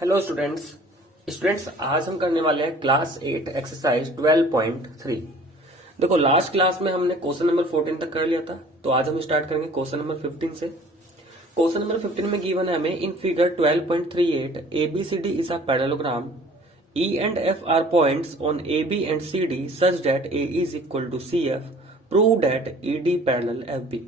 Hello students. आज हम करने वाले हैं क्लास 8 एक्सरसाइज 12.3। देखो, लास्ट क्लास में हमने क्वेश्चन नंबर 14 तक कर लिया था, तो आज हम स्टार्ट करेंगे क्वेश्चन नंबर 15 से। क्वेश्चन नंबर 15 में गिवन है हमें in figure 12.38 ABCD is a parallelogram. E and F are points on AB and CD such that AE is equal to CF. Prove that ED parallel FB।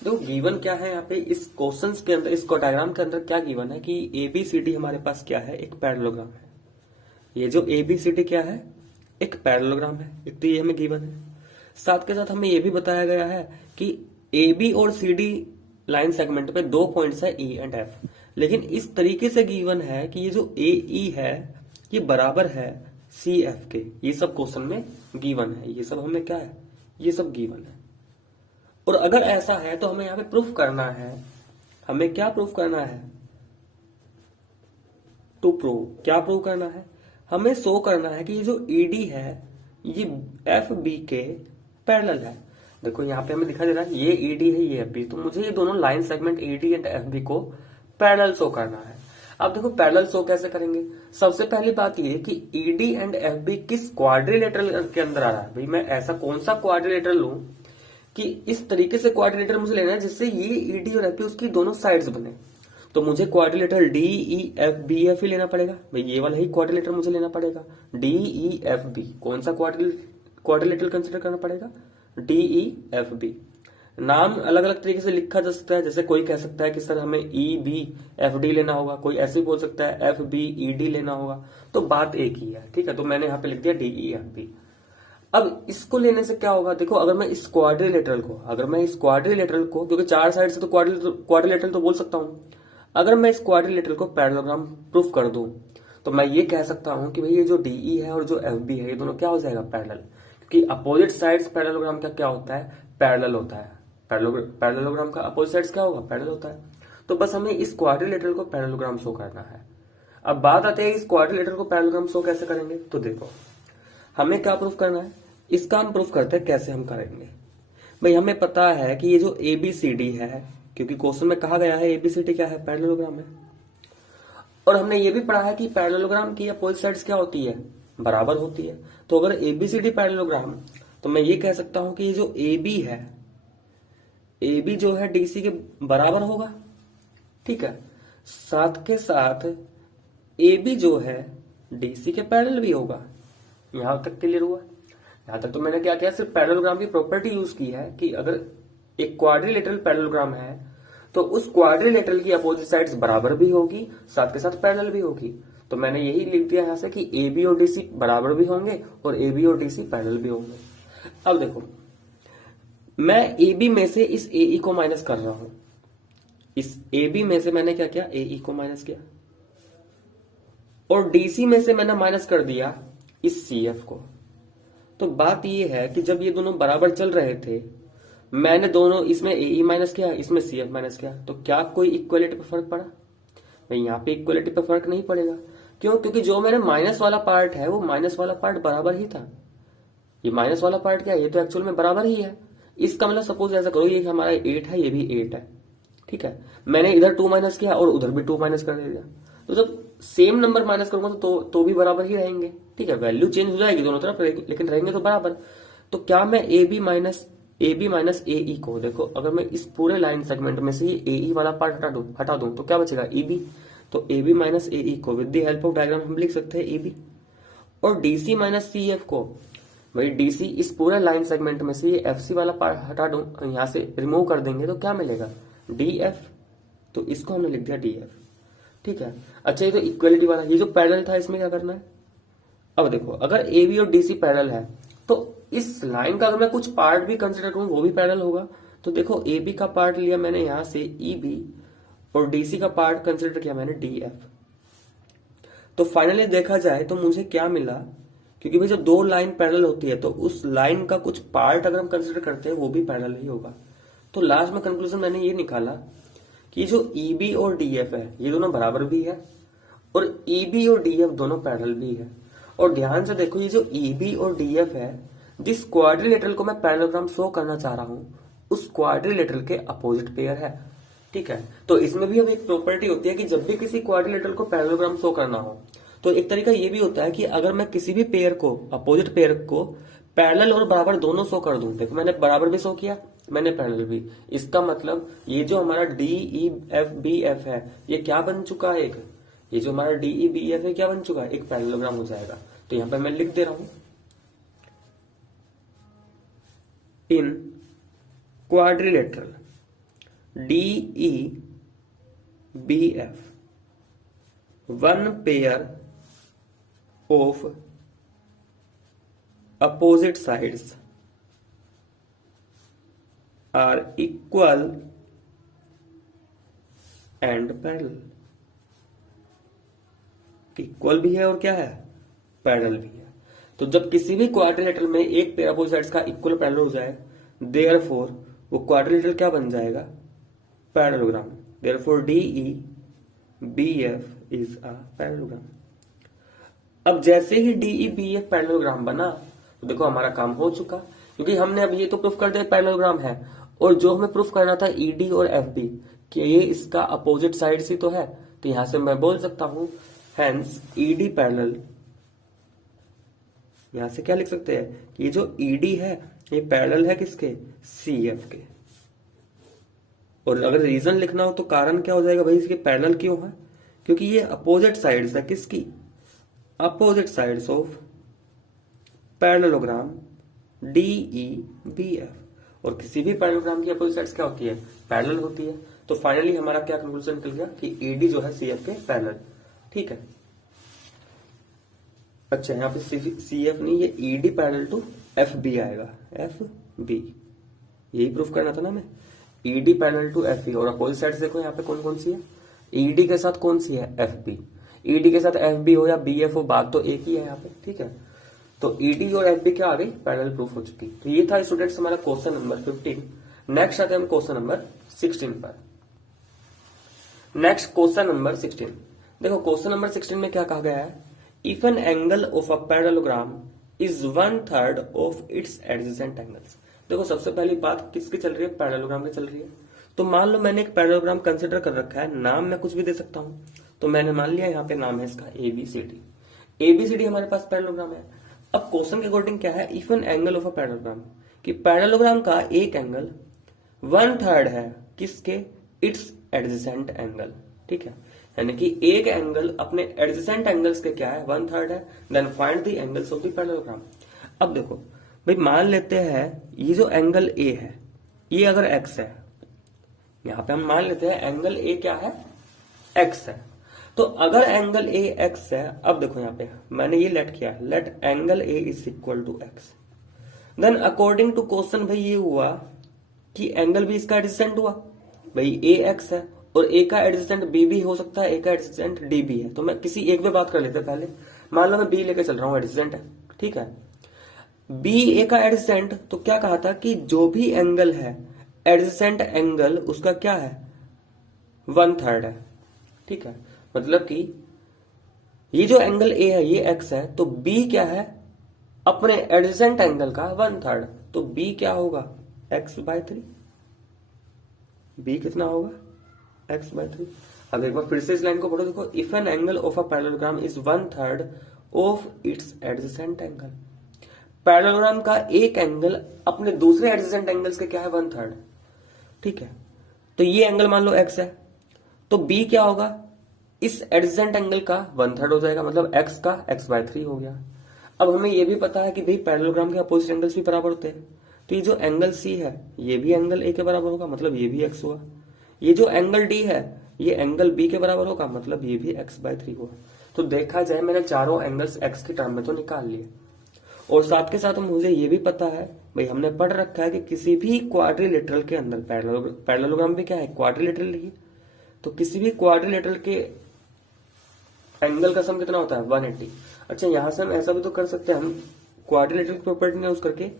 देखो given क्या है यहाँ पे इस questions के अंदर, इस डायग्राम के अंदर क्या गिवन है कि ABCD हमारे पास क्या है, एक पैरेललोग्राम है। ये जो ABCD क्या है, एक पैरेललोग्राम है। एक तो ये हमें गिवन है, साथ के साथ हमें ये भी बताया गया है कि AB और CD लाइन सेगमेंट पे दो पॉइंट्स है E एंड F। लेकिन इस तरीके से गिवन है कि ये जो AE है ये बराबर है CF के। ये सब क्वेश्चन में गिवन है, ये सब हमें क्या है, ये सब गिवन है। और अगर ऐसा है तो हमें यहाँ पे प्रूफ करना है। हमें क्या प्रूफ करना है? टू प्रूव, क्या प्रूव करना है? हमें शो करना है कि ये जो ED है ये FB के पैरेलल है। देखो यहाँ पे हमें दिखाई दे रहा है ये ED है, ये FB, तो मुझे ये दोनों line segment ED and FB को पैरेलल शो करना है। अब देखो पैरेलल शो कैसे करेंगे। सबसे पहली बात ये कि ED एंड FB किस क्वाड्रिलेटरल के अंदर आ रहा है। भाई मैं ऐसा कौन सा क्वाड्रिलेटरल लूं कि इस तरीके से क्वाड्रिलेटरल मुझे लेना है जिससे ये ED और FB उसकी दोनों साइड्स बने। तो मुझे क्वाड्रिलेटरल DEFBF ही लेना पड़ेगा। भाई ये वाला ही क्वाड्रिलेटरल मुझे लेना पड़ेगा, DEFB। कौन सा क्वाड्रिलेटरल कंसिडर करना पड़ेगा? DEFB। नाम अलग अलग तरीके से लिखा जा सकता है, जैसे कोई कह सकता है कि सर हमें EBFD लेना होगा, कोई ऐसे ही बोल सकता है FBED लेना होगा। तो बात एक ही है, ठीक है। तो मैंने यहाँ पे लिख दिया DEFB। अब इसको लेने से क्या होगा, देखो अगर मैं इस क्वाड्रिलेटरल को क्योंकि चार साइड से तो क्वाड्रिलेटरल तो बोल सकता हूं, अगर मैं इस क्वाड्रिलेटरल को पैरेललोग्राम प्रूफ कर दूं तो मैं ये कह सकता हूं कि भाई ये जो DE है और जो FB है ये दोनों क्या हो जाएगा, पैरेलल। क्योंकि अपोजिट साइड्स पैरेललोग्राम का क्या होता है, पैरेलल होता है। पैरेललोग्राम का अपोजिट साइड्स क्या होगा, पैरेलल होता है। तो बस हमें इस क्वाड्रिलेटरल को पैरेललोग्राम शो करना है। अब बात आती है इस क्वाड्रिलेटरल को पैरेललोग्राम शो कैसे करेंगे। तो देखो हमें क्या प्रूफ करना है, इसका हम प्रूफ करते हैं। कैसे हम करेंगे भाई, हमें पता है कि ये जो ABCD है, क्योंकि क्वेश्चन में कहा गया है ABCD क्या है, पैरेललोग्राम है। और हमने ये भी पढ़ा है कि पैरेललोग्राम की अपोजिट साइड्स क्या होती है, बराबर होती है। तो अगर ABCD पैरेललोग्राम, तो मैं ये कह सकता हूं कि ये जो AB है, AB जो है DC के बराबर होगा, ठीक है। साथ के साथ AB जो है DC के पैरेलल भी होगा। यहां तक क्लियर हुआ? यहां तक तो मैंने क्या किया, सिर्फ पैरेललोग्राम की प्रॉपर्टी यूज की है कि अगर एक क्वाड्रिलेटरल पैरेललोग्राम है तो उस क्वाड्रिलेटरल की अपोजिट साइड्स बराबर भी होगी, साथ के साथ पैरेलल भी होगी। तो मैंने यही लिख दिया यहां से कि AB और DC बराबर भी होंगे और AB और DC पैरेलल भी होंगे। अब देखो मैं AB में से इस AE को माइनस कर रहा हूं। इस AB में से मैंने क्या किया, AE को माइनस किया, और DC में से मैंने माइनस कर दिया इस CF को। तो बात ये है कि जब ये दोनों बराबर चल रहे थे, मैंने दोनों, इसमें AE माइनस किया, इसमें CF माइनस किया, तो क्या कोई इक्वलिटी पे फर्क पड़ा? भाई यहाँ पे इक्वलिटी पे फर्क नहीं पड़ेगा। क्यों? क्योंकि जो मैंने माइनस वाला पार्ट है वो माइनस वाला पार्ट बराबर ही था। ये माइनस वाला पार्ट क्या है, ये तो एक्चुअल में बराबर ही है। इसका मतलब सपोज ऐसा करो, ये हमारा 8 है, ये भी 8 है, ठीक है। मैंने इधर 2 माइनस किया और उधर भी 2 माइनस कर दिया, तो जब सेम नंबर माइनस करूंगा तो भी बराबर ही रहेंगे, ठीक है। वैल्यू चेंज हो जाएगी दोनों तरफ, लेकिन रहेंगे तो बराबर। तो क्या मैं AB माइनस AE को, देखो अगर मैं इस पूरे लाइन सेगमेंट में से ये AE वाला पार्ट हटा दूं तो क्या बचेगा, EB। तो AB माइनस AE को with the help of diagram हम लिख सकते हैं EB। और DC माइनस CF को, भाई DC इस पूरे लाइन सेगमेंट में से ये FC वाला पार्ट हटा दूं, यहां से रिमूव कर देंगे तो क्या मिलेगा, DF। तो इसको हमने लिख दिया DF, ठीक है। अच्छा ये तो इक्वलिटी वाला, ये जो पैरेलल था इसमें क्या करना है। अब देखो अगर AB और DC पैरेलल है तो इस लाइन का अगर मैं कुछ पार्ट भी कंसिडर करूं वो भी पैरेलल होगा। तो देखो AB का पार्ट लिया मैंने यहां से EB और DC का पार्ट कंसिडर किया मैंने DF। तो फाइनली देखा जाए तो मुझे क्या मिला, क्योंकि भाई जब दो लाइन पैरेलल होती है तो उस लाइन का कुछ पार्ट अगर हम कंसिडर करते हैं वो भी पैरेलल ही होगा। तो लास्ट में कंक्लूजन मैंने ये निकाला कि जो EB और DF है ये दोनों बराबर भी है और EB और DF दोनों पैरेलल भी है। और ध्यान से देखो ये जो EB और DF है, जिस क्वाड्रिलेटरल को मैं पैरेललोग्राम शो करना चाह रहा हूं उस क्वाड्रिलेटरल के अपोजिट पेयर है। ठीक है। तो इसमें भी अब एक प्रॉपर्टी होती है कि जब भी किसी क्वाड्रिलेटरल को पैरेललोग्राम शो करना हो तो एक तरीका ये भी होता है कि अगर मैं किसी भी पेयर को, अपोजिट पेयर को पैरेलल और बराबर दोनों शो कर दूं, देखो मैंने बराबर भी शो किया, मैंने पैरेलल भी, इसका मतलब ये जो हमारा D E F B F है ये क्या बन चुका है, एक ये जो हमारा डी ई बी एफ है क्या बन चुका है, एक पैरेललोग्राम हो जाएगा। तो यहां पर मैं लिख दे रहा हूं, इन quadrilateral DEBF one pair of opposite sides are equal and parallel। Equal भी है और क्या है, पैरेलल भी है। तो जब किसी भी क्वाड्रिलेटरल में एक पेयर अपोजिट साइड्स का इक्वल पैरेलल हो जाए, देयरफॉर वो क्वाड्रिलेटरल क्या बन जाएगा, parallelogram. Therefore DEBF is a parallelogram. अब जैसे ही DEBF पैरेललोग्राम बना तो देखो हमारा काम हो चुका, क्योंकि हमने अब ये तो प्रूफ कर दिया पैरेललोग्राम है, और जो हमें प्रूफ करना था ED और FB कि ये इसका अपोजिट साइड्स ही तो है, तो यहां से मैं बोल सकता हूं हेंस ED पैरेलल। यहां से क्या लिख सकते हैं कि ये जो ED है ये पैरेलल है किसके, CF के। और अगर रीजन लिखना हो तो कारण क्या हो जाएगा भाई, इसके पैरेलल क्यों है, क्योंकि ये अपोजिट साइड्स है किसकी, opposite sides of parallelogram DEBF। और किसी भी पैरेललोग्राम की अपोजिट साइड्स क्या होती है, पैरेलल होती है। तो फाइनली हमारा क्या कंक्लूजन निकल गया कि ED जो है CF के पैरेलल। ठीक है, अच्छा यहाँ पे CF नहीं, ये ED पैरेलल टू FB आएगा, FB यही प्रूफ करना था ना हमें, ED पैरेलल टू FB। और अपोजिट साइड्स देखो यहाँ पे कौन कौन सी है, ED के साथ कौन सी है, FB। ED के साथ FB हो या BF हो, बात तो एक ही है यहाँ पे। ठीक है, तो ED और FB क्या आ गई, पैरेलल प्रूफ हो चुकी। तो ये था स्टूडेंट्स हमारा क्वेश्चन नंबर 15। नेक्स्ट आते हैं हम क्वेश्चन नंबर 16 पर। नेक्स्ट क्वेश्चन नंबर 16, देखो क्वेश्चन नंबर 16 में क्या कहा गया है, if an angle of a parallelogram is 1/3 of its adjacent angles. देखो सबसे पहली बात किसकी चल रही है, पैरेललोग्राम की चल रही है। तो मान लो मैंने एक पैरेललोग्राम कंसिडर कर रखा है, नाम मैं कुछ भी दे सकता हूं। तो मैंने मान लिया यहाँ पे नाम है इसका ABCD। ABCD हमारे पास पैरेललोग्राम है। अब क्वेश्चन के अकॉर्डिंग क्या है, if an angle of a parallelogram, कि पैरेललोग्राम का एक एंगल 1/3 है किसके, इट्स एडजेसेंट एंगल। ठीक है, यानी कि एक एंगल अपने एडजेसेंट एंगल्स के क्या है, 1/3 है। Then find the angles of the parallelogram. अब देखो भाई मान लेते हैं ये जो एंगल A है ये अगर X है, यहां पे हम मान लेते हैं एंगल A क्या है, X है। तो अगर एंगल A X है, अब देखो यहां पे मैंने ये लेट किया, let angle A is equal to X। Then according to question भाई ये हुआ कि एंगल भी इसका एडजेसेंट हुआ, भाई A X है और A का एडजेसेंट B भी हो सकता है, A का एडजेसेंट D भी है। तो मैं किसी एक पे बात कर लेते हैं पहले, मान लो मैं B लेके चल रहा हूं, एडजेसेंट है। ठीक है, B A का एडजेसेंट, तो क्या कहा था कि जो भी एंगल है एडजेसेंट एंगल उसका क्या है, 1/3 है। ठीक है, मतलब कि ये जो एंगल A है ये X है, तो B क्या है, अपने एडजेसेंट एंगल का 1/3। तो B क्या होगा, X/3। B कितना होगा, X/3। अब एक बार फिर से इस लाइन को पढ़ो, देखो if an angle of a parallelogram is 1/3 of its adjacent angle. Parallelogram का एक एंगल अपने दूसरे एडजेसेंट एंगल्स के क्या है, 1/3। ठीक है, तो ये एंगल मान लो X है, तो B क्या होगा, इस एडजेसेंट एंगल का 1/3 हो जाएगा, मतलब X का X/3 हो गया। अब हमें यह भी पता है कि भाई पैरेललोग्राम के अपोजिट एंगल्स भी बराबर होते हैं। तो ये जो एंगल C है ये भी एंगल A के बराबर होगा, मतलब ये भी X हुआ। ये जो एंगल D है ये एंगल B के बराबर होगा, मतलब ये भी X/3 हुआ। तो देखा जाए मैंने चारों एंगल्स X की टर्म में तो निकाल लिए, और साथ के साथ मुझे ये भी पता है भाई हमने पढ़ रखा है कि किसी भी क्वाड्रिलेटरल के अंदर, पैरेललोग्राम भी क्या है, क्वाड्रिलेटरल ही। तो किसी भी क्वाड्रिलेटरल के एंगल का सम कितना होता है, 180। अच्छा यहां से हम ऐसा भी तो कर सकते हैं, हम क्वाड्रिलेटरल प्रॉपर्टी यूज करके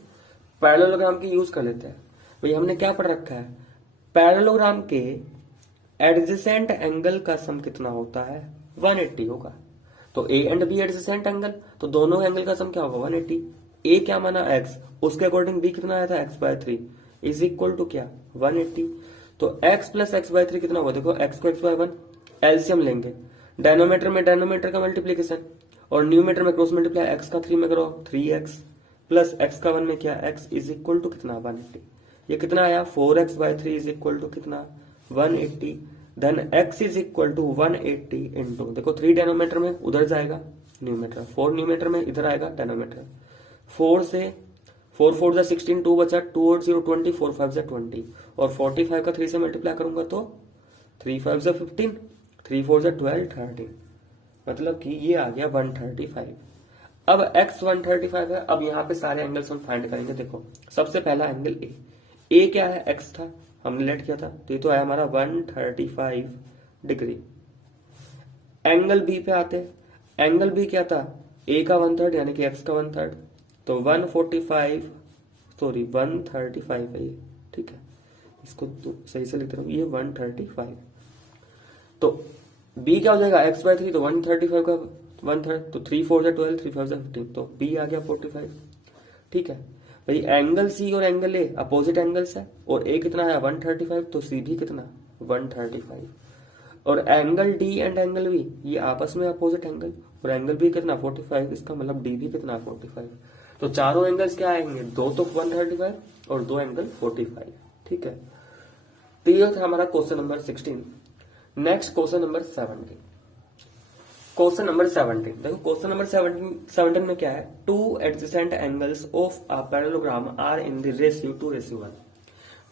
पैरेललोग्राम की यूज कर लेते हैं। भाई हमने क्या पढ़ रखा है, पैरेललोग्राम के एडजेसेंट एंगल का सम कितना होता है, 180 होगा। तो A and B adjacent angle, तो दोनों एंगल का सम क्या होगा, 180। A क्या माना X, उसके अकॉर्डिंग B कितना आया था, X/3 इज इक्वल टू क्या, 180। तो x plus x by three कितना हुआ, देखो x को x बाय वन, एलसीएम लेंगे, डायनोमीटर में डायनोमीटर का मल्टीप्लीकेशन और न्यूमीटर में क्रॉस मल्टीप्लाई, x का 3 में करो 3x प्लस x का 1 में क्या, x इज इक्वल टू कितना 180। ये कितना आया 4x by three is equal to कितना 180। Then x is equal to 180 into, देखो 3 डायनोमीटर में उधर जाएगा न्यूमीटर, 4 न्यूमीटर में इधर आएगा डायनोमीटर, 4 से 4 4 16, 2 बचा, 2 और 0 20, 4 5 20 और 45 का 3 से मल्टीप्लाई करूंगा तो 3 5 15, 3 4 12 13, मतलब कि ये आ गया 135। अब x 135 है। अब यहाँ पे सारे एंगल्स हम फाइंड करेंगे। देखो सबसे पहला एंगल ए क्या है, x था, हमने लेट किया था, तो ये तो आया हमारा 135 डिग्री। एंगल बी पे आते हैं, एंगल बी क्या था, ए का 1/3 यानी कि x का 1/3, तो 135 है ये, ठीक है, इसको तो सही से लिखते रहो, ये 135। तो b क्या हो जाएगा x बाय थ्री, तो 135 का 1/3, तो 3 4 12, 3 5 15, तो b आ गया 45, ठीक है भाई। एंगल सी और एंगल ए अपोजिट एंगल्स है और ए कितना है 135, तो सी भी कितना 135, और angle D and angle B ये आपस में अपोजिट एंगल, और एंगल बी कितना 45, इसका मतलब डी भी कितना 45, तो चारों एंगल्स क्या आएंगे, दो तो 135 और दो एंगल 45, ठीक है। तो ये था हमारा question number 16। Next question number 17। Question number 17, देखो क्वेश्चन नंबर 17 में क्या है, two adjacent angles of a parallelogram are in the ratio 2:1।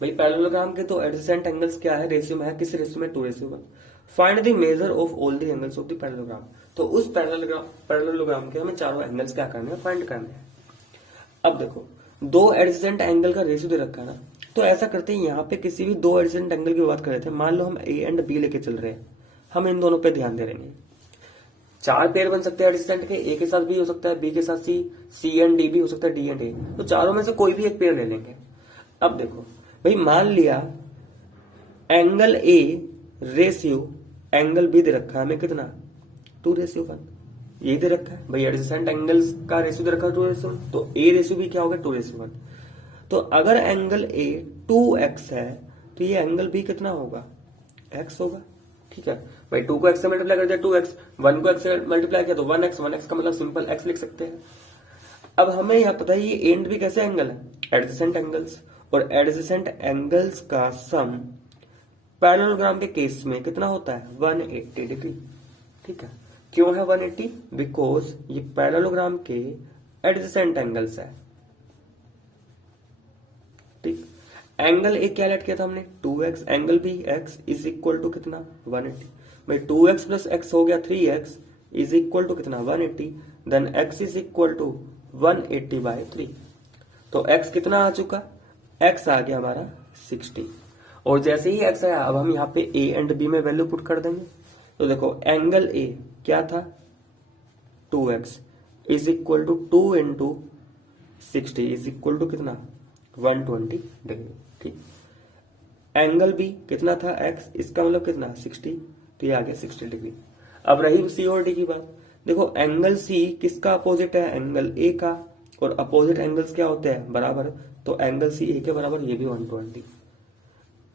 भाई पैरेललोग्राम के तो एडजेसेंट एंगल्स क्या है, रेशियो में है, किस रेशियो में 2:1। Find the measure of all the angles of the parallelogram. तो उस पैरेललोग्राम के हमें चारों एंगल्स क्या करने हैं, फाइंड करने हैं। अब देखो दो एडजेसेंट एंगल का रेशियो दे रखा है ना, तो ऐसा करते हैं, यहाँ पे किसी भी दो एडजेसेंट एंगल की बात कर रहे थे, मान लो हम ए एंड बी लेके चल रहे हैं, हम इन दोनों पे ध्यान दे रहेंगे। चार पेयर बन सकते हैं एडजेसेंट के, ए के साथ बी हो सकता है, बी के साथ सी, सी एंड डी भी हो सकता है, डी एंड ए, तो चारों में से कोई भी एक पेयर ले लेंगे। अब देखो भाई मान लिया angle A ratio angle B दे रखा है हमें कितना 2:1, ये दे रखा है भाई, एडजेसेंट एंगल्स का रेशियो दे रखा है 2:1, तो ए रेशियो भी क्या होगा 2:1। तो अगर एंगल ए 2x है तो ये एंगल बी कितना होगा, x होगा, ठीक है भाई। 2 को x से मल्टीप्लाई कर दिया 2x, 1 को x से मल्टीप्लाई किया तो 1x, 1x का मतलब सिंपल x लिख सकते हैं। अब हमें यहाँ पता है ये एंड भी कैसे एंगल है, एडजेसेंट एंगल्स, और एडजेसेंट एंगल्स का सम पैरेललोग्राम के केस में कितना होता है 180 डिग्री, ठीक है। क्यों है 180, बिकॉज ये पैरेललोग्राम के एडजेसेंट एंगल्स है, ठीक। एंगल ए क्या लेट किया था हमने 2x, angle B x is equal to कितना 180, भाई 2x प्लस x हो गया 3x इज इक्वल टू कितना 180, then x is equal to 180/3, तो x कितना आ चुका, x आ गया हमारा 60, और जैसे ही x आया अब हम यहाँ पे a एंड b में वैल्यू पुट कर देंगे। तो देखो एंगल a क्या था 2x is equal to 2 into 60 is equal to कितना 120 डिग्री, ठीक। एंगल बी कितना था x, इसका मतलब कितना 60, तो ये आ गया 60 डिग्री। अब रही सी और डी की बात, देखो एंगल सी किसका अपोजिट है, एंगल ए का, और अपोजिट एंगल्स क्या होते हैं बराबर, तो एंगल सी ए के बराबर, ये भी 120।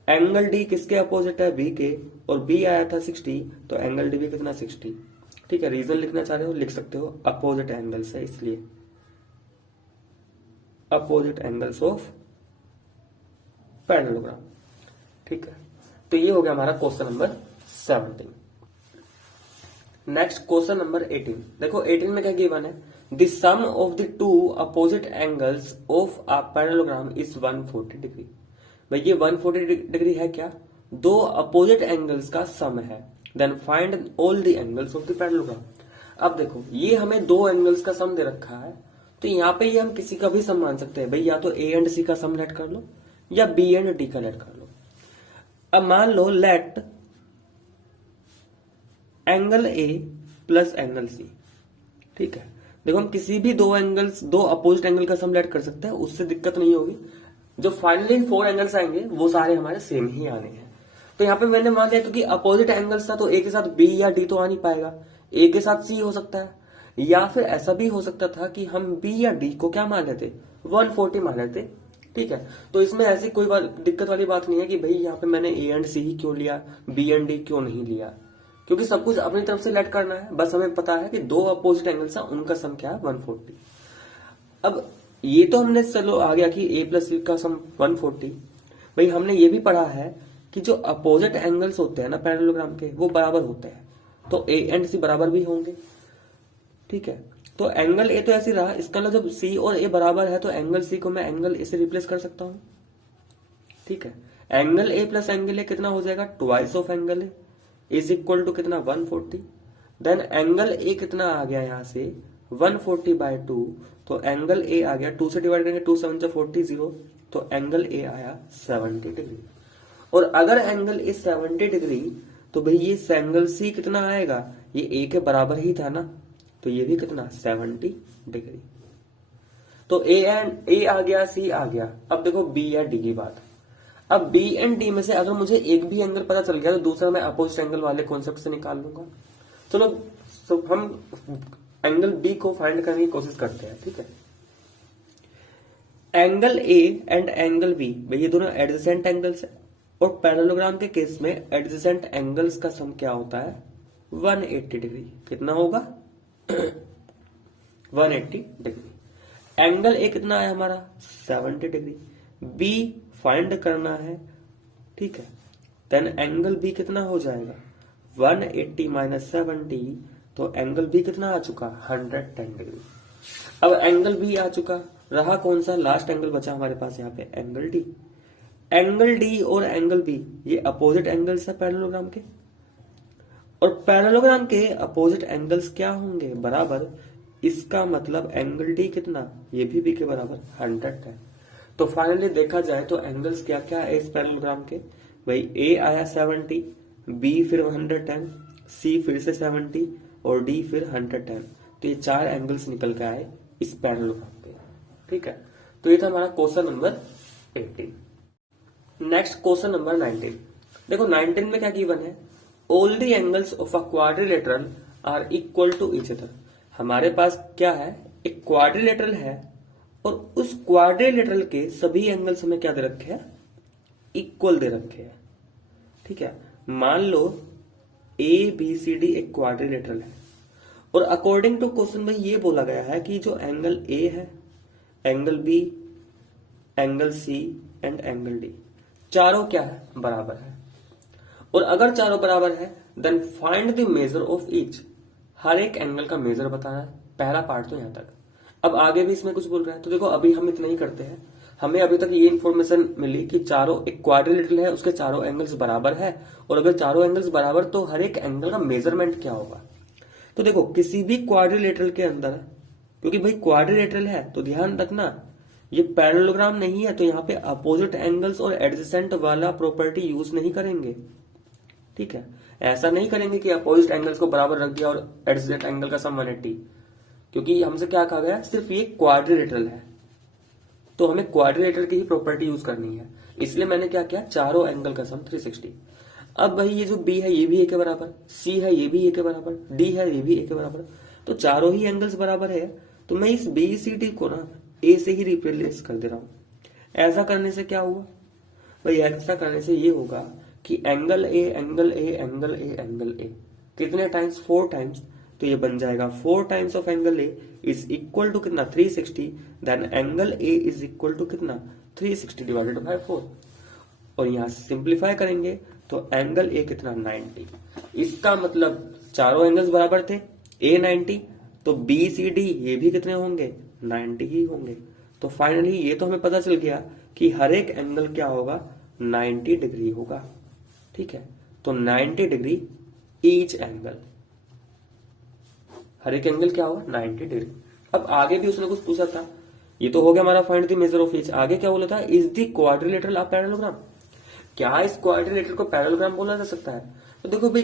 एंगल डी किसके अपोजिट है, बी के, और बी आया था 60, तो एंगल डी भी कितना 60, ठीक है। रीजन लिखना चाह रहे हो लिख सकते हो, अपोजिट एंगल्स है इसलिए, अपोजिट एंगल्स ऑफ पैरेललोग्राम, ठीक है। तो ये हो गया हमारा question number 17। Next question number 18, देखो 18 में क्या गिवन है, the sum of the two opposite angles of a parallelogram is 140 degree. भाई ये 140 डिग्री है क्या, दो अपोजिट एंगल्स का सम है, then find all the angles of the parallelogram. अब देखो ये हमें दो एंगल्स का सम दे रखा है, तो यहाँ पे ये हम किसी का भी सम मान सकते हैं भाई, या तो ए एंड सी का सम लेट कर लो या बी एंड डी का लेट कर लो। अब मान लो let angle A plus angle C, ठीक है। देखो हम किसी भी दो एंगल्स, दो अपोजिट एंगल का सम लेट कर सकते हैं, उससे दिक्कत नहीं होगी। जो फाइनली 4 एंगल्स आएंगे वो सारे हमारे सेम ही आने हैं। तो यहाँ पे मैंने मान लिया क्योंकि अपोजिट एंगल्स था तो ए के साथ बी या डी तो आ नहीं पाएगा, ए के साथ सी हो सकता है, या फिर ऐसा भी हो सकता था कि हम बी या डी को क्या मान लेते 140 मान लेते, ठीक है। तो इसमें ऐसी कोई दिक्कत वाली बात नहीं है कि भाई यहाँ पे मैंने ए एंड सी ही क्यों लिया, बी एंड डी क्यों नहीं लिया, क्योंकि सब कुछ अपनी तरफ से लेट करना है। बस हमें पता है कि दो अपोजिट एंगल्स हैं, उनका सम क्या है 140। अब ये तो हमने चलो आ गया कि a प्लस का सम 140। भाई हमने ये भी पढ़ा है कि जो अपोजिट एंगल्स होते हैं ना पैरेललोग्राम के, वो बराबर होते हैं, तो a एंड c बराबर भी होंगे। ठीक है, तो एंगल a तो ऐसे रहा, इसका मतलब जब c और a बराबर है तो एंगल c को मैं एंगल a से रिप्लेस कर सकता हूं। ठीक है, angle a plus angle a कितना हो जाएगा, twice of angle a is equal to कितना 140। देन एंगल a कितना आ गया यहां से 140/2, तो एंगल a आ गया 2 से डिवाइड करेंगे, 2 7 से 40 0, तो एंगल a आया 70 डिग्री। और अगर एंगल a 70 डिग्री तो भाई ये एंगल c कितना आएगा, ये a के बराबर ही था ना, तो ये भी कितना 70 डिग्री। तो a आ गया, c आ गया। अब देखो b या d की बात। अब b एंड d में से अगर मुझे एक भी एंगल पता चल गया तो दूसरा मैं अपोजिट एंगल वाले कॉन्सेप्ट से निकाल लूंगा। चलो हम एंगल b को फाइंड करने की कोशिश करते हैं। ठीक है, angle a and angle b, भाई ये दोनों एडजेसेंट एंगल्स है, और पैरेललोग्राम के केस में एडजेसेंट एंगल्स का सम क्या होता है 180 डिग्री। कितना होगा 180 डिग्री। एंगल a कितना है हमारा 70 डिग्री, b फाइंड करना है। ठीक है, देन एंगल b कितना हो जाएगा 180 माइनस 70, तो एंगल b कितना आ चुका 110 डिग्री। अब एंगल b आ चुका, रहा कौन सा लास्ट एंगल बचा हमारे पास यहाँ पे एंगल d। एंगल d और एंगल b ये अपोजिट एंगल्स है पैरेललोग्राम के, और पैरेललोग्राम के अपोजिट एंगल्स क्या होंगे बराबर, इसका मतलब एंगल d कितना, ये भी b के बराबर 100 है। तो फाइनली देखा जाए तो एंगल्स क्या क्या है इस पैरेललोग्राम के, भाई a आया 70, b फिर 110, c फिर से 70 और d फिर 110। तो ये चार एंगल्स निकल के आए इस पैरेललोग्राम पे। ठीक है, तो ये था हमारा question number 18। Next question number 19। देखो 19 में क्या गिवन है, all the angles of a quadrilateral are equal to each other. हमारे पास क्या है, एक क्वाड्रिलेटरल है और उस क्वाड्रिलेटरल के सभी एंगल्स हमें क्या दे रखे हैं, इक्वल दे रखे हैं। ठीक है, मान लो ए बी सी डी एक क्वाड्रिलेटरल है, और अकॉर्डिंग टू क्वेश्चन में ये बोला गया है कि जो एंगल ए है, angle B, angle C and angle D चारों क्या है, बराबर है। और अगर चारों बराबर है then find the measure of each. हर एक एंगल का मेजर बताना है। पहला पार्ट तो यहां तक। अब आगे भी इसमें कुछ बोल रहा है, तो देखो अभी हम इतना ही करते हैं। हमें अभी तक ये इन्फॉर्मेशन मिली कि चारों एक क्वाड्रिलेटरल है, उसके चारों एंगल्स बराबर है, और अगर चारों एंगल्स बराबर तो हर एक एंगल का मेजरमेंट क्या होगा। तो देखो किसी भी क्वाड्रिलेटरल के अंदर, क्योंकि भाई क्वाड्रिलेटरल है तो ध्यान रखना ये पैरेललोग्राम नहीं है, तो यहाँ पे अपोजिट एंगल्स और एडजेसेंट वाला प्रॉपर्टी यूज नहीं करेंगे। ठीक है, ऐसा नहीं करेंगे कि अपोजिट एंगल्स को बराबर रख दिया और एडजेसेंट एंगल का सम 180, क्योंकि हमसे क्या कहा गया, सिर्फ ये क्वाड्रिलेटरल है तो हमें क्वाड्रिलेटरल की ही प्रॉपर्टी यूज करनी है। इसलिए मैंने क्या किया, चारों एंगल का सम 360। अब भाई ये जो b है ये भी a के बराबर, c है ये भी a के बराबर, d है ये भी a के बराबर, तो चारों ही एंगल्स बराबर है, तो मैं इस b c d को ना a से ही रिप्लेस कर दे रहा हूं। ऐसा करने से क्या हुआ भाई, ऐसा करने से ये होगा कि angle a angle a angle a angle a कितने टाइम्स, 4 टाइम्स, तो ये बन जाएगा 4 times of angle a is equal to कितना 360। Then angle a is equal to कितना 360 डिवाइडेड बाय 4, और यहां से सिंप्लीफाई करेंगे तो एंगल a कितना 90। इसका मतलब चारों एंगल्स बराबर थे, a 90, तो b c d ये भी कितने होंगे 90 ही होंगे। तो फाइनली ये तो हमें पता चल गया कि हर एक एंगल क्या होगा 90 डिग्री होगा। ठीक है, तो 90 डिग्री ईच एंगल, हर एक एंगल क्या होगा 90 डिग्री। अब आगे भी उसने कुछ पूछा था, ये तो हो गया हमारा find the measure of each. आगे क्या बोला था, is the quadrilateral a parallelogram. क्या इस क्वाड्रिलेटरल को पैरेललोग्राम बोला जा सकता है। तो देखो भाई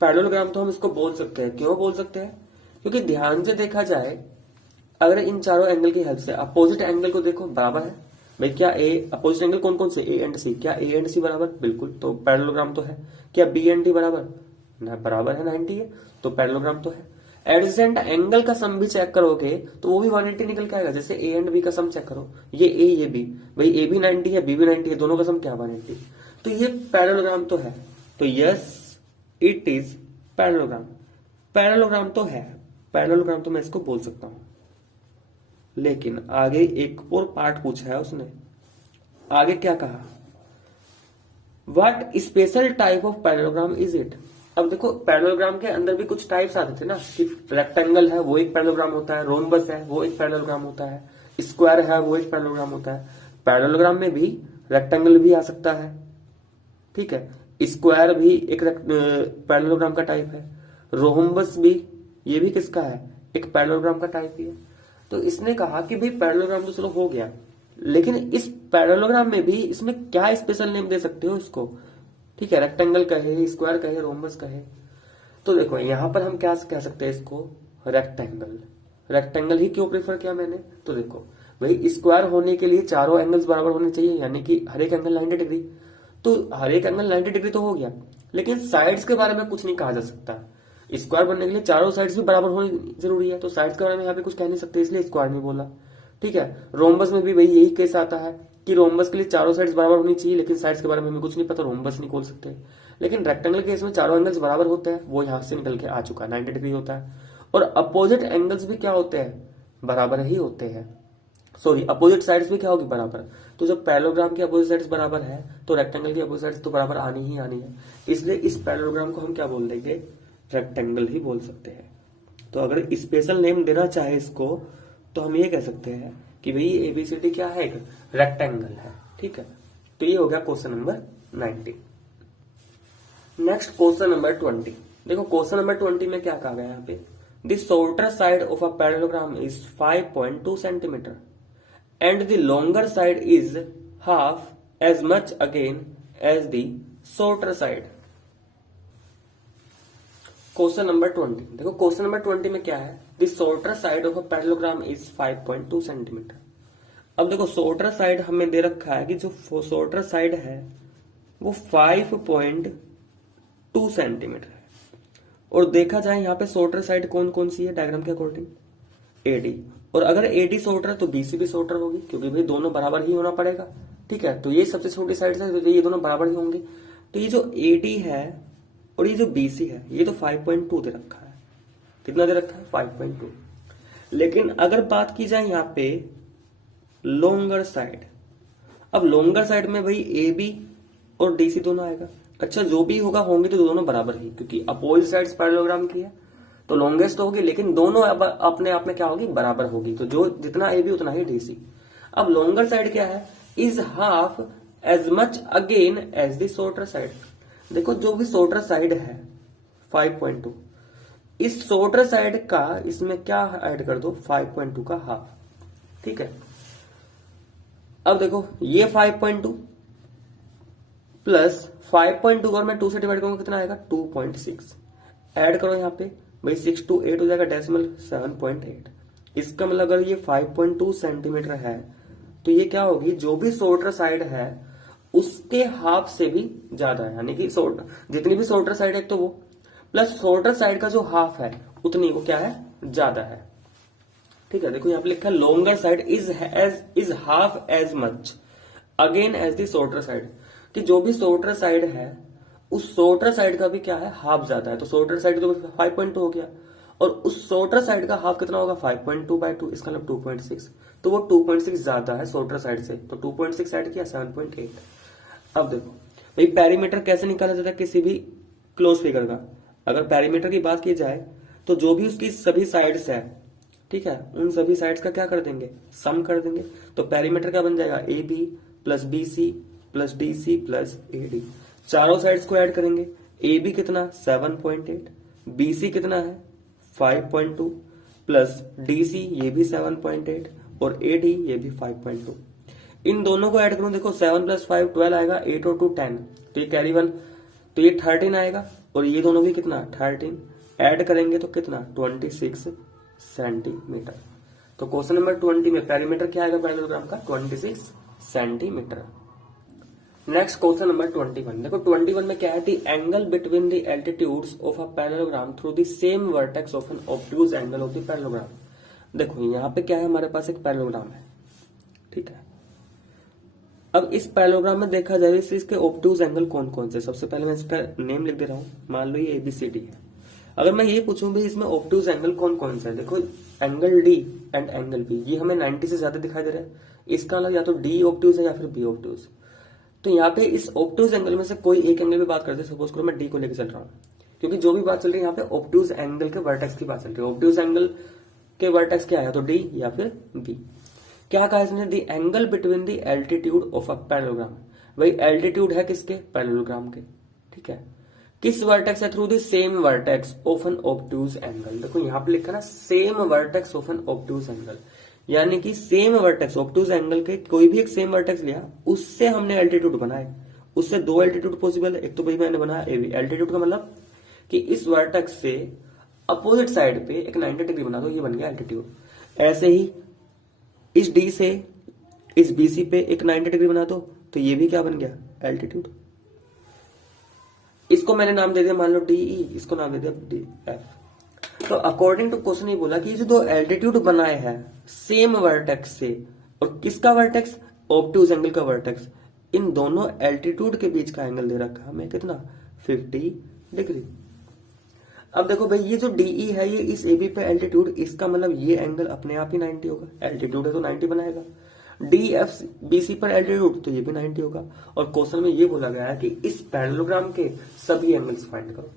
पैरेललोग्राम तो हम इसको बोल सकते हैं। क्यों बोल सकते हैं, क्योंकि ध्यान से देखा जाए अगर इन चारों एंगल की हेल्प से अपोजिट एंगल को देखो बराबर है। भाई क्या ए अपोजिट एंगल कौन कौन से, ए एंड सी, क्या ए एंड सी बराबर, बिल्कुल, तो पैरेललोग्राम तो है। क्या बी एंड डी बराबर, बराबर है 90 है, तो पैरेललोग्राम तो है। एडजेसेंट एंगल का सम भी चेक करोगे तो वो भी 180 निकल के आएगा। जैसे ए एंड बी का सम चेक करो, ये ए ये बी, भाई ए भी 90 है बी भी 90 है, दोनों का सम क्या 180। तो ये पैरेललोग्राम तो है। तो yes it is parallelogram. Parallelogram तो है, पैरेललोग्राम तो मैं इसको बोल सकता हूं। लेकिन आगे एक और पार्ट पूछा है उसने। आगे क्या कहा, what special type of parallelogram is it. अब देखो पैरेललोग्राम के अंदर भी कुछ टाइप्स आते थे ना, कि रेक्टेंगल है वो एक पैरेललोग्राम होता है, रोम्बस है वो एक पैरेललोग्राम होता है, स्क्वायर है वो एक पैरेललोग्राम होता है। पैरेललोग्राम में भी रेक्टेंगल भी आ सकता है, ठीक है, स्क्वायर भी एक पैरेललोग्राम का टाइप है, रोम्बस भी, ये भी किसका है, एक पैरेललोग्राम का टाइप ही है। तो इसने कहा कि भाई पैरेललोग्राम तो चलो हो गया, लेकिन इस पैरेललोग्राम में भी इसमें क्या स्पेशल नेम दे सकते हो इसको, ठीक है, रेक्टेंगल कहे, स्क्वायर कहे, रोम्बस कहे। तो देखो यहां पर हम क्या कह सकते हैं इसको, रेक्टेंगल। रेक्टेंगल ही क्यों प्रेफर किया मैंने, तो देखो भाई स्क्वायर होने के लिए चारों एंगल्स बराबर होने चाहिए, यानी कि हर एक एंगल 90 डिग्री। तो हर एक एंगल 90 डिग्री तो हो गया, लेकिन साइड्स के बारे में कुछ नहीं कहा जा सकता। स्क्वायर बनने के लिए चारों साइड्स भी बराबर होनी जरूरी है, तो साइड्स के बारे में यहाँ पे कुछ कह नहीं सकते, इसलिए स्क्वायर नहीं बोला, ठीक है। रोम्बस में भी भाई यही केस आता है कि रोम्बस के लिए चारों साइड्स बराबर होनी चाहिए, लेकिन साइड्स के बारे में हमें कुछ नहीं पता, रोम्बस नहीं खोल सकते। लेकिन रेक्टेंगल के केस में चारों एंगल्स बराबर होते हैं, वो यहां से निकल के आ चुका है, 90 डिग्री होता है। और अपोजिट एंगल्स भी क्या होते हैं, बराबर ही होते हैं। सॉरी, अपोजिट साइड्स भी क्या होगी, बराबर। तो जब पैरेललोग्राम की अपोजिट साइड्स बराबर है तो रेक्टेंगल की अपोजिट साइड्स तो बराबर आनी ही आनी है, इसलिए इस पैरेललोग्राम को हम क्या बोल देंगे, रेक्टेंगल ही बोल सकते हैं। तो अगर स्पेशल नेम देना चाहे इसको तो हम ये कह सकते हैं कि भाई एबीसीडी क्या है, एक रेक्टेंगल है, ठीक है। तो ये हो गया question number 19। Next question number 20। देखो क्वेश्चन नंबर 20 में क्या कहा गया यहाँ पे, the shorter side of a parallelogram is 5.2 centimetre and the longer side is half as much again as the shorter side. Question number 20। देखो क्वेश्चन नंबर 20 में क्या है, the shorter side of a parallelogram is 5.2 centimetre. अब देखो shorter side हमें दे रखा है कि जो शॉर्टर साइड है वो 5.2 सेंटीमीटर है, और देखा जाए यहाँ पे शॉर्टर साइड कौन कौन सी है डायग्राम के अकॉर्डिंग, एडी। और अगर एडी शॉर्टर है तो बीसी भी शॉर्टर होगी, क्योंकि भाई दोनों बराबर ही होना पड़ेगा, ठीक है। तो ये सबसे छोटी साइड है, तो ये दोनों बराबर ही होंगे। तो ये जो एडी है और ये जो बीसी है ये तो 5.2 दे रखा है, कितना दे रखा है, 5.2। लेकिन अगर बात की जाए यहाँ पे लोंगर साइड, अब लोंगर साइड में भाई ए बी और डीसी दोनों आएगा। अच्छा जो भी होगा होंगे तो दोनों बराबर ही, क्योंकि अपोजिट साइड्स पैरेललोग्राम की है तो लॉन्गेस्ट होगी, लेकिन दोनों अपने आप में क्या होगी, बराबर होगी। तो जो जितना ए बी उतना ही डीसी। अब लॉन्गर साइड क्या है, is half as much again as the shorter side. देखो जो भी शॉर्टर साइड है 5.2, इस शॉर्टर साइड का इसमें क्या ऐड कर दो, 5.2 का हाफ, ठीक है। अब देखो ये 5.2 प्लस 5.2 और मैं 2 से डिवाइड करूंगा कितना आएगा, 2.6। ऐड करो यहाँ पे भाई 6 to 8 हो जाएगा, डेसिमल 7.8। इसका मतलब अगर ये 5.2 सेंटीमीटर है तो ये क्या होगी, जो भी शॉर्टर साइड है उसके हाफ से भी ज्यादा है, यानी कि जितनी भी शॉर्टर साइड है तो वो प्लस शॉर्टर साइड का जो हाफ है उतनी वो क्या है, ज्यादा है, ठीक है। देखो यहाँ पे लिखा है longer side is half as much again as the shorter side, कि जो भी शॉर्टर साइड है उस शॉर्टर साइड का भी क्या है, हाफ ज्यादा है। तो शॉर्टर साइड तो 5.2 हो गया, और उस शॉर्टर साइड का हाफ कितना होगा, 5.2/2, इसका मतलब 2.6। तो वो 2.6 ज्यादा है शॉर्टर साइड से, तो 2.6 ऐड किया 7.8। अब देखो भाई पेरीमीटर कैसे निकाला जाता है किसी भी क्लोज फिगर का। अगर पेरीमीटर की बात की जाए तो जो भी उसकी सभी साइड्स है, ठीक है, उन सभी साइड्स का क्या कर देंगे, सम कर देंगे। तो पेरीमीटर क्या बन जाएगा, A B plus B C plus D C plus A D. चारों साइड्स को ऐड करेंगे, ए बी कितना 7.8, बी सी कितना है 5.2 प्लस डी सी ये भी 7.8 और ए डी ये भी 5.2। इन दोनों को ऐड करूं, देखो 7 + 5 12 आएगा, 8 और 2 10, तो ये कैरी 1, तो ये 13 आएगा, और ये दोनों भी कितना 13, ऐड करेंगे तो कितना 26 सेंटीमीटर। तो क्वेश्चन नंबर 20 में पेरीमीटर क्या आएगा पैरेललोग्राम का, 26 सेंटीमीटर। Next question number 21। देखो 21 में क्या है, the angle between the altitudes of a parallelogram through the same vertex of an obtuse angle of the parallelogram. देखो यहाँ पे क्या है, हमारे पास एक पैरेललोग्राम है, ठीक है। अब इस पैरेललोग्राम में देखा जाए इसके ऑब्ट्यूज एंगल कौन कौन से। सबसे पहले मैं इसका नेम लिख दे रहा हूँ, मान लो ये ABCD है। अगर मैं ये पूछूं भी इसमें ऑब्ट्यूज एंगल कौन कौन सा है, देखो angle D and angle B, ये हमें 90 से ज्यादा दिखाई दे रहा है। इसका मतलब या तो D ऑब्ट्यूज है या फिर B ऑब्ट्यूज। तो यहाँ पे इस ऑब्ट्यूज एंगल में से कोई एक एंगल की बात करते हैं। सपोज करो मैं D को लेकर चल रहा हूँ, क्योंकि जो भी बात चल रही है यहाँ पे ऑब्ट्यूज एंगल के वर्टेक्स की बात चल रही है। ऑब्ट्यूज एंगल के वर्टेक्स क्या है, तो D या फिर B। क्या कहा इसने, the angle between the altitude of a parallelogram. भाई एल्टीट्यूड है किसके, पैरेललोग्राम के, ठीक है। किस वर्टेक्स है, through the same vertex of an obtuse angle. देखो यहाँ पे लिखा ना same vertex of an obtuse angle, यानी कि सेम वर्टेक्स ऑब्ट्यूज एंगल के कोई भी एक सेम वर्टेक्स लिया, उससे हमने एल्टीट्यूड बनाए। उससे दो एल्टीट्यूड पॉसिबल है, एक तो भाई मैंने बनाया AB। एल्टीट्यूड का मतलब कि इस वर्टेक्स से अपोजिट साइड पे एक 90 डिग्री बना दो, ये बन गया एल्टीट्यूड। ऐसे ही इस D से इस BC पे एक 90 डिग्री बना दो, तो ये भी क्या बन गया, एल्टीट्यूड। इसको मैंने नाम दे दिया मान लो DE, इसको नाम दे दिया DF। तो अकॉर्डिंग टू क्वेश्चन ये बोला कि ये जो दो एल्टीट्यूड बनाए हैं सेम वर्टेक्स से, और किसका वर्टेक्स, ऑब्ट्यूज एंगल का वर्टेक्स, इन दोनों एल्टीट्यूड के बीच का एंगल दे रखा हमें कितना, 50 डिग्री। अब देखो भाई ये जो DE है ये इस AB पे एल्टीट्यूड, इसका मतलब ये एंगल अपने आप ही 90 होगा। एल्टीट्यूड है तो 90 बनाएगा। DF BC पर एल्टीट्यूड, तो ये भी 90 होगा। और क्वेश्चन में ये बोला गया है कि इस पैरेललोग्राम के सभी एंगल्स फाइंड करो।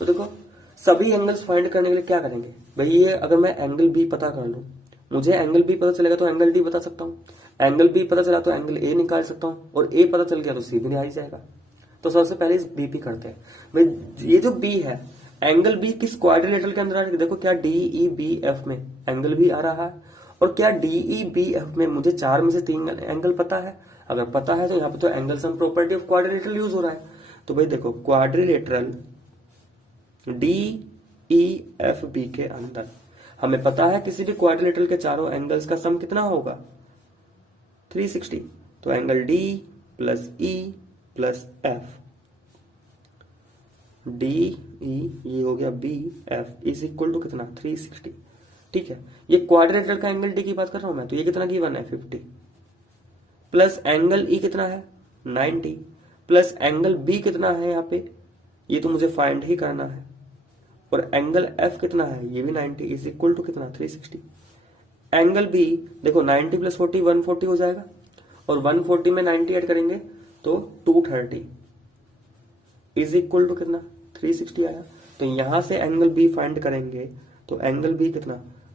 तो देखो सभी एंगल्स फाइंड करने के लिए क्या करेंगे भाई, ये अगर मैं एंगल B पता कर लूं, मुझे एंगल B पता चलेगा तो एंगल D बता सकता हूँ। एंगल B पता चला तो एंगल A निकाल सकता हूँ, और A पता चल गया तो C भी आ ही जाएगा। तो सबसे पहले इस BP करते हैं। भाई ये जो B है, एंगल B किस क्वाड्रिलेटरल के अंदर आ रहा है, देखो क्या DEBF में एंगल B आ रहा है, और क्या DEBF में मुझे 4 में से 3 एंगल पता है। अगर पता है तो यहाँ पे तो angle sum property of quadrilateral use हो रहा है। तो भाई देखो क्वाड्रिलेटरल DEFB के अंदर हमें पता है किसी भी क्वाड्रिलेटरल के चारों एंगल्स का सम कितना होगा, 360। तो angle D plus E plus F, DE ये हो गया BF इज इक्वल टू कितना, 360, ठीक है। ये क्वाड्रिलेटरल का एंगल D की बात कर रहा हूं मैं, तो ये कितना गिवन है, 50, प्लस एंगल E कितना है, 90, प्लस एंगल B कितना है यहाँ पे, ये तो मुझे फाइंड ही करना है, और एंगल F कितना है, ये भी 90 इज इक्वल टू कितना, 360। एंगल B देखो 90 प्लस 40 140 हो जाएगा, और 140 में 90 ऐड करेंगे तो 230 इज इक्वल टू कितना, 360 आया। तो यहां से एंगल B फाइंड करेंगे, तो एंगल B कितना,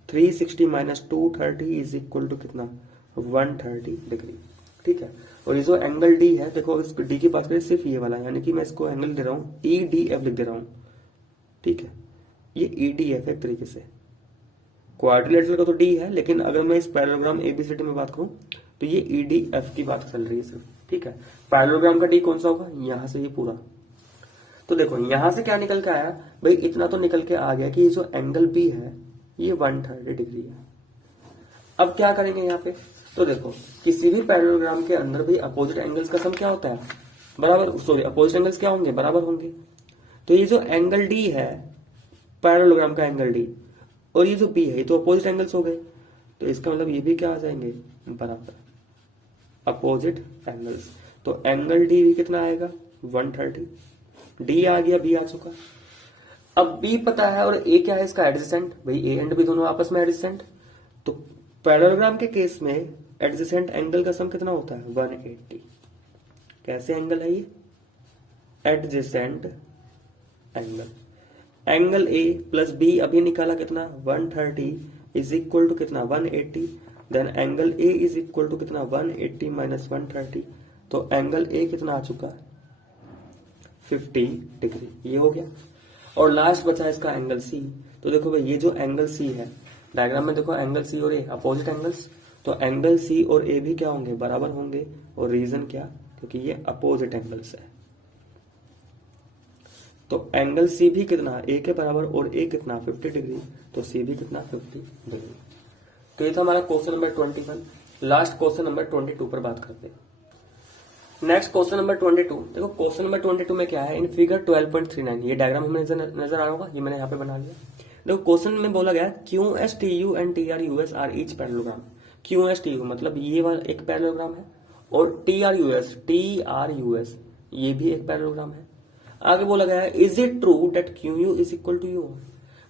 360 माइनस 230 इज इक्वल टू कितना, 130 डिग्री, ठीक है। और ये जो एंगल D है, देखो इस D की बात करें सिर्फ ये वाला, यानी कि मैं इसको एंगल दे रहा हूं EDF लिख दे रहा हूं, ठीक है। ये EDF है एक तरीके से, क्वाड्रिलेटरल का तो D है, लेकिन अगर मैं इस पैरेललोग्राम ABCD में बात करूं तो ये EDF की बात चल रही है सिर्फ, ठीक है। पैरेललोग्राम का D कौन सा होगा, यहां से ये पूरा। तो देखो यहां से क्या निकल के आया भाई, इतना तो निकल के आ गया कि ये जो एंगल B है ये 130 डिग्री है। अब क्या करेंगे यहाँ पे, तो देखो किसी भी पैरेललोग्राम के अंदर भी अपोजिट एंगल्स का सम क्या होता है, बराबर, सॉरी अपोजिट एंगल्स क्या होंगे, बराबर होंगे। तो ये जो एंगल D है पैरेललोग्राम का एंगल D, और ये जो B है ये तो अपोजिट एंगल्स हो गए, तो इसका मतलब ये भी क्या आ जाएंगे, बराबर, अपोजिट एंगल्स। तो एंगल D भी कितना आएगा, 130। D आ गया, B आ चुका। अब B पता है और A क्या है, इसका एडजेसेंट। भाई A एंड B दोनों आपस में एडजेसेंट, तो पैरेललोग्राम के केस में एडजेसेंट एंगल का सम कितना होता है, 180। कैसे एंगल है ये, adjacent angle. Angle A plus B अभी निकाला कितना, 130 इज इक्वल टू कितना, 180। Then angle A is equal to कितना, 180 माइनस 130, तो एंगल A कितना आ चुका है, 50 डिग्री, ये हो गया। और लास्ट बचा इसका एंगल C। तो देखो भाई ये जो एंगल C है, डायग्राम में देखो एंगल C और A अपोजिट एंगल्स, तो एंगल C और A भी क्या होंगे, बराबर होंगे। और रीजन क्या, क्योंकि ये अपोजिट एंगल्स है। तो एंगल C भी कितना, A के बराबर, और A कितना, 50 डिग्री, तो C भी कितना, 50 डिग्री। तो ये था हमारा question number 21। Last question number 22 पर बात करते हैं। Next question number 22। देखो क्वेश्चन नंबर 22 में क्या है, इन फिगर 12.39, ये डायग्राम हमें नजर आ रहा होगा, ये मैंने यहाँ पे बना लिया। देखो क्वेश्चन में बोला गया Q S T U and T R U S R each parallelogram. Q S T U मतलब ये वाला एक पैरेललोग्राम है, और टी आर यू एस ये भी एक पैरेललोग्राम है। आगे बोला गया है is it true that Q U is equal to U,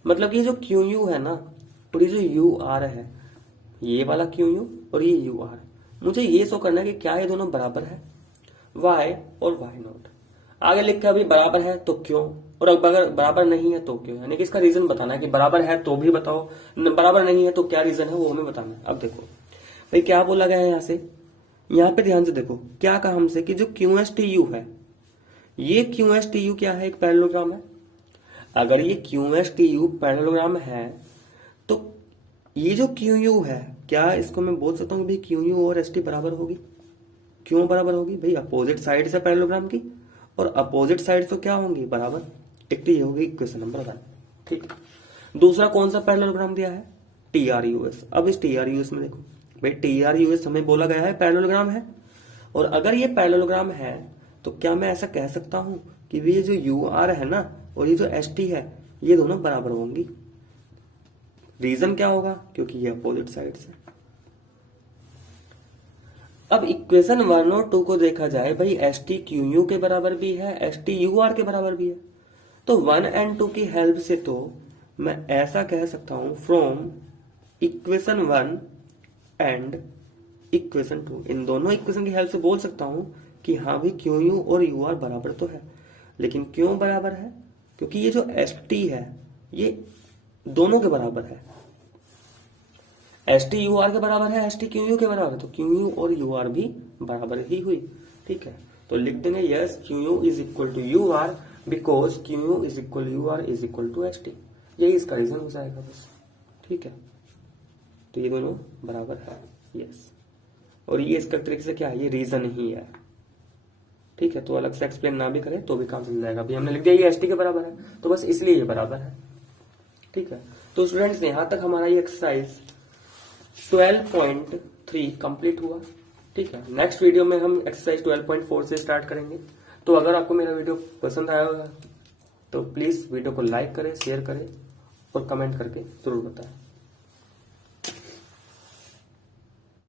मतलब ये जो क्यू यू है ना और ये जो यू आर है, ये वाला क्यू यू और ये यू आर, मुझे ये शो करना है कि क्या ये दोनों बराबर है, वाई और वाई नॉट। आगे लिखा अभी बराबर है तो क्यों, और अगर बराबर नहीं है तो क्यों, यानी कि इसका रीजन बताना है कि बराबर है तो भी बताओ, बराबर नहीं है तो क्या रीजन है वो हमें बताना है। अब देखो भाई क्या बोला गया है यहाँ से, यहाँ पे ध्यान से देखो क्या कहा हमसे कि जो क्यू एस टी यू है, ये क्यू एस टी यू क्या है, एक पैरेललोग्राम है। अगर ये Q S T U parallelogram है तो ये जो क्यू यू है, क्या इसको मैं बोल सकता हूँ भाई क्यू यू और एस टी बराबर होगी? क्यों बराबर होगी भाई? अपोजिट साइड से पैरेललोग्राम की, और अपोजिट साइड तो क्या होंगी, बराबर। एक तो ये होगी इक्वेशन नंबर 1। ठीक है, दूसरा कौन सा पैरेललोग्राम दिया है, टी आर यू एस। अब इस टी आर यू एस में देखो भाई, टी आर यू एस हमें बोला गया है पैरेललोग्राम है, और अगर ये पैरेललोग्राम है तो क्या मैं ऐसा कह सकता हूं कि ये जो यू आर है ना और ये जो एस टी है, ये दोनों बराबर होंगी। रीजन क्या होगा, क्योंकि ये अपोजिट साइड से। अब इक्वेशन 1 और 2 को देखा जाए भाई, एस टी क्यू यू के बराबर भी है, एस टी यू आर के बराबर भी है, तो 1 एंड 2 की हेल्प से तो मैं ऐसा कह सकता हूं फ्रॉम इक्वेशन 1 एंड इक्वेशन 2, इन दोनों इक्वेशन की हेल्प से बोल सकता हूं कि हाँ भाई क्यू यू और यू आर बराबर तो है। लेकिन क्यों बराबर है, क्योंकि ये जो एस टी है ये दोनों के बराबर है, एस टी यू आर के बराबर है, एस टी क्यू यू के बराबर है, तो क्यू यू और यू आर भी बराबर ही हुई। ठीक है, तो लिख देंगे yes Q U is equal to U R because Q U is equal U R is equal to S T, यही इसका रीजन हो जाएगा बस। ठीक है, तो ये दोनों बराबर है, यस, और ये इसका ट्रिक से क्या है, ये रीजन ही है। ठीक है, तो अलग से एक्सप्लेन ना भी करें तो भी काम चल जाएगा। अभी हमने लिख दिया ये एस टी के बराबर है तो बस इसलिए ये बराबर है। ठीक है, तो स्टूडेंट्स यहां तक हमारा ये एक्सरसाइज 12.3 कंप्लीट हुआ। ठीक है, नेक्स्ट वीडियो में हम एक्सरसाइज 12.4 से स्टार्ट करेंगे। तो अगर आपको मेरा वीडियो पसंद आया होगा तो प्लीज वीडियो को लाइक करें, शेयर करें और कमेंट करके जरूर बताएं।